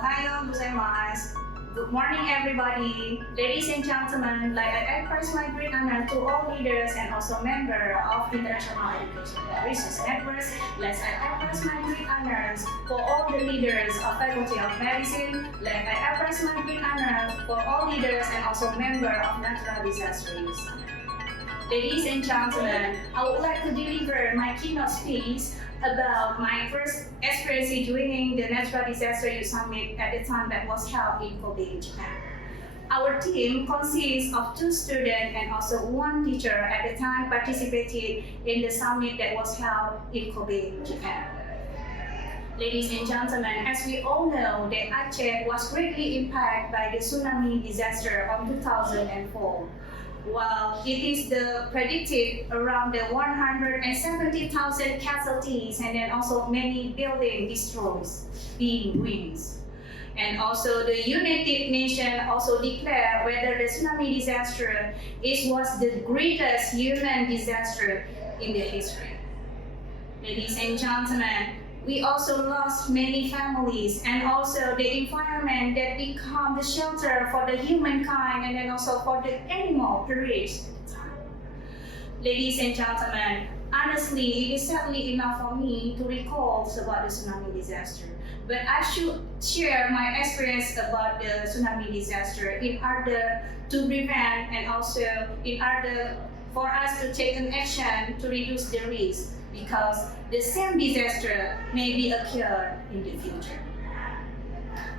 Ohayo gozaimasu. Good morning, everybody. Ladies and gentlemen, I express my great honor to all leaders and also members of International Education and Research Networks. I express my great honors for all the leaders of Faculty of Medicine. I express my great honor for all leaders and also members of Natural Disaster Relief Center. Ladies and gentlemen, I would like to deliver my keynote speech about my first experience joining the Natural Disaster Youth Summit at the time that was held in Kobe, Japan. Our team consists of 2 students and also 1 teacher at the time participated in the summit that was held in Kobe, Japan. Ladies and gentlemen, as we all know, that Aceh was greatly impacted by the tsunami disaster of 2004. While it is predicted around the 170,000 casualties and then also many buildings destroyed, being ruins. And also the United Nations also declared whether the tsunami disaster was the greatest human disaster in the history. Ladies and gentlemen, we also lost many families and also the environment that become the shelter for the humankind and then also for the animal perished. Ladies and gentlemen, honestly, it is sadly enough for me to recall about the tsunami disaster. But I should share my experience about the tsunami disaster in order to prevent and also in order for us to take an action to reduce the risk, because the same disaster may be occur in the future.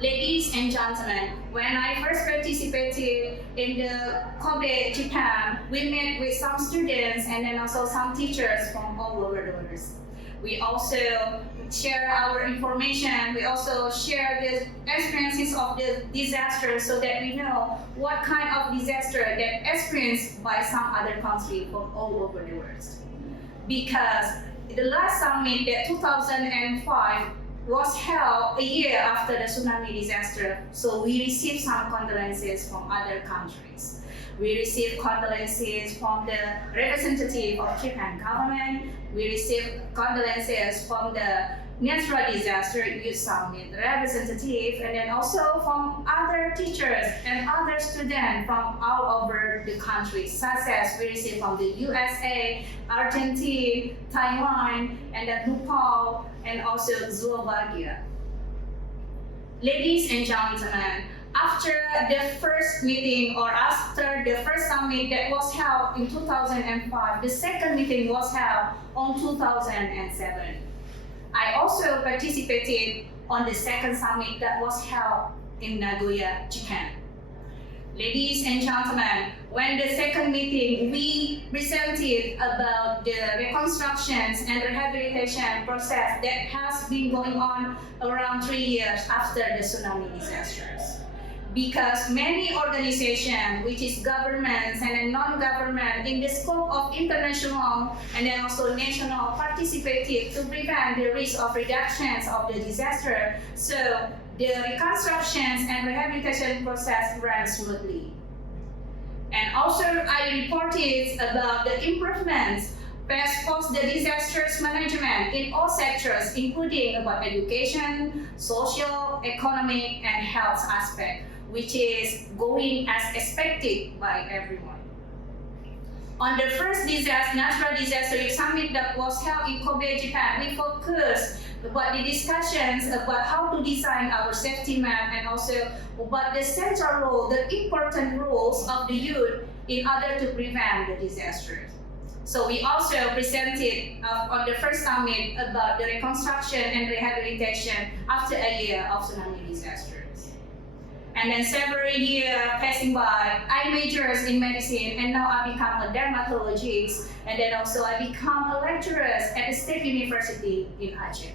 Ladies and gentlemen, when I first participated in the Kobe, Japan, we met with some students and then also some teachers from all over the world. We also share our information. We also share the experiences of the disaster so that we know what kind of disaster that experienced by some other country from all over the world. Because the last summit, that 2005, was held a year after the tsunami disaster, so we received some condolences from other countries. We received condolences from the representative of Japan government. We received condolences from the Natural Disaster Youth Summit representative, and then also from other teachers and other students from all over the country, such as we received from the USA, Argentina, Taiwan, and then Nepal, and also Slovakia. Ladies and gentlemen, after the first meeting or after the first summit that was held in 2005, the second meeting was held on 2007. I also participated on the second summit that was held in Nagoya, Japan. Ladies and gentlemen, when the second meeting, we presented about the reconstructions and rehabilitation process that has been going on around 3 years after the tsunami disasters. Because many organizations, which is governments and non-government, in the scope of international and then also national, participated to prevent the risk of reductions of the disaster, so the reconstructions and rehabilitation process ran smoothly. And also, I reported about the improvements post the disasters management in all sectors, including about education, social, economic, and health aspect, which is going as expected by everyone. On the first Natural Disaster Youth Summit that was held in Kobe, Japan, we focused about the discussions about how to design our safety map and also about the central role, the important roles of the youth in order to prevent the disasters. So we also presented on the first summit about the reconstruction and rehabilitation after a year of tsunami disasters. And then several years passing by, I majored in medicine and now I become a dermatologist, and then also I become a lecturer at the State University in Aceh.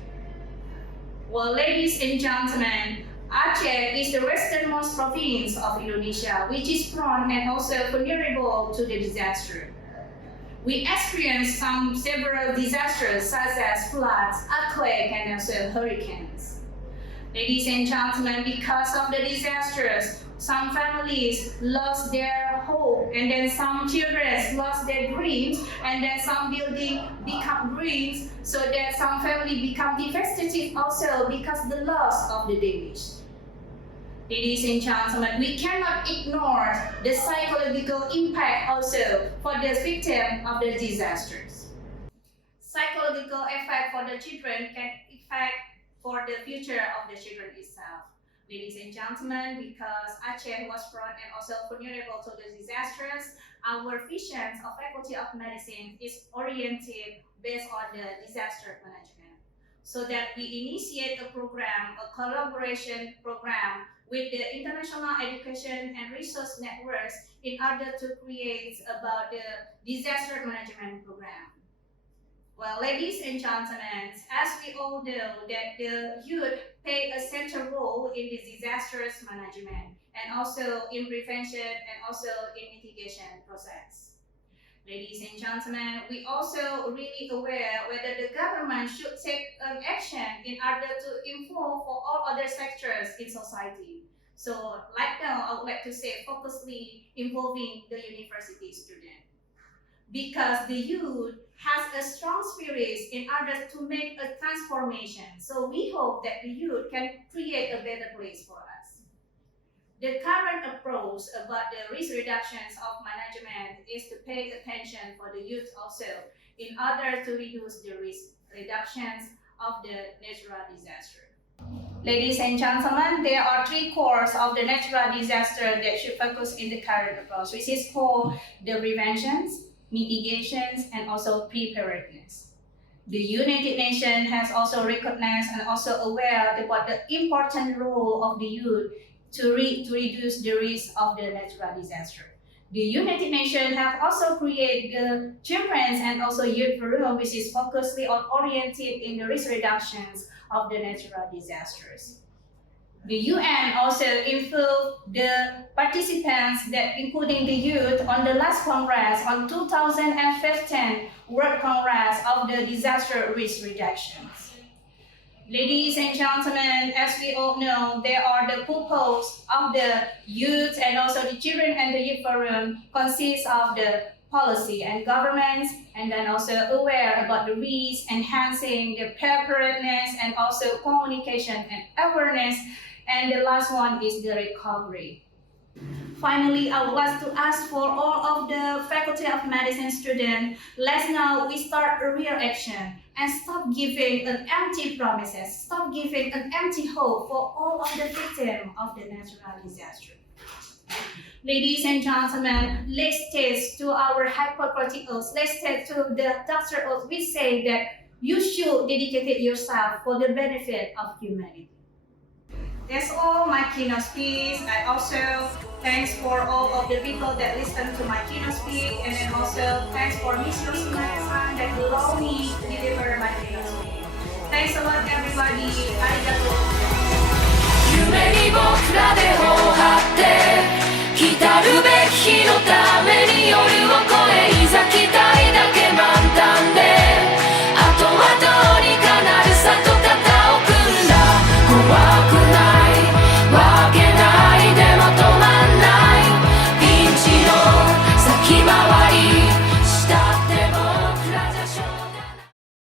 Well, ladies and gentlemen, Aceh is the westernmost province of Indonesia, which is prone and also vulnerable to the disaster. We experienced several disasters such as floods, earthquakes, and also hurricanes. Ladies and gentlemen, because of the disasters, some families lost their hope, and then some children lost their dreams, and then some buildings become ruins, so that some family become devastated also because the loss of the damage. Ladies and gentlemen, we cannot ignore the psychological impact also for the victim of the disasters. Psychological effect for the children can affect for the future of the children itself. Ladies and gentlemen, because Aceh was prone and also vulnerable to the disasters, our vision of Faculty of Medicine is oriented based on the disaster management. So that we initiate a program, a collaboration program with the international education and resource networks in order to create about the disaster management program. Well, ladies and gentlemen, as we all know that the youth play a central role in the disasters management and also in prevention and also in mitigation process. Ladies and gentlemen, we also really aware whether the government should take an action in order to involve for all other sectors in society. So like now, I would like to say focusedly involving the university student. Because the youth has a strong spirit in order to make a transformation. So we hope that the youth can create a better place for us. The current approach about the risk reductions of management is to pay attention for the youth also in order to reduce the risk reductions of the natural disaster. Ladies and gentlemen, there are three cores of the natural disaster that should focus in the current approach, which is called the preventions, mitigations, and also preparedness. The United Nations has also recognized and also aware about the important role of the youth to reduce the risk of the natural disaster. The United Nations have also created the Children's and also Youth Forum, which is focusedly on oriented in the risk reductions of the natural disasters. The UN also involved the participants, that including the youth, on the last Congress on 2015 World Congress of the Disaster Risk Reductions. Ladies and gentlemen, as we all know, there are the purpose of the youth and also the children and the youth forum consists of the policy and governments, and then also aware about the risk, enhancing the preparedness and also communication and awareness. And the last one is the recovery. Finally, I would like to ask for all of the Faculty of Medicine students, let's now we start a real action and stop giving an empty promises, stop giving an empty hope for all of the victims of the natural disaster. Ladies and gentlemen, let's take to our Hippocratic oath, let's take to the doctor oath, we say that you should dedicate yourself for the benefit of humanity. That's all my keynote speech. I also thanks for all of the people that listen to my keynote speech, and then also thanks for Miss Yoshima-san that allowed me to deliver my keynote speech. Thanks a lot, everybody. Arigato.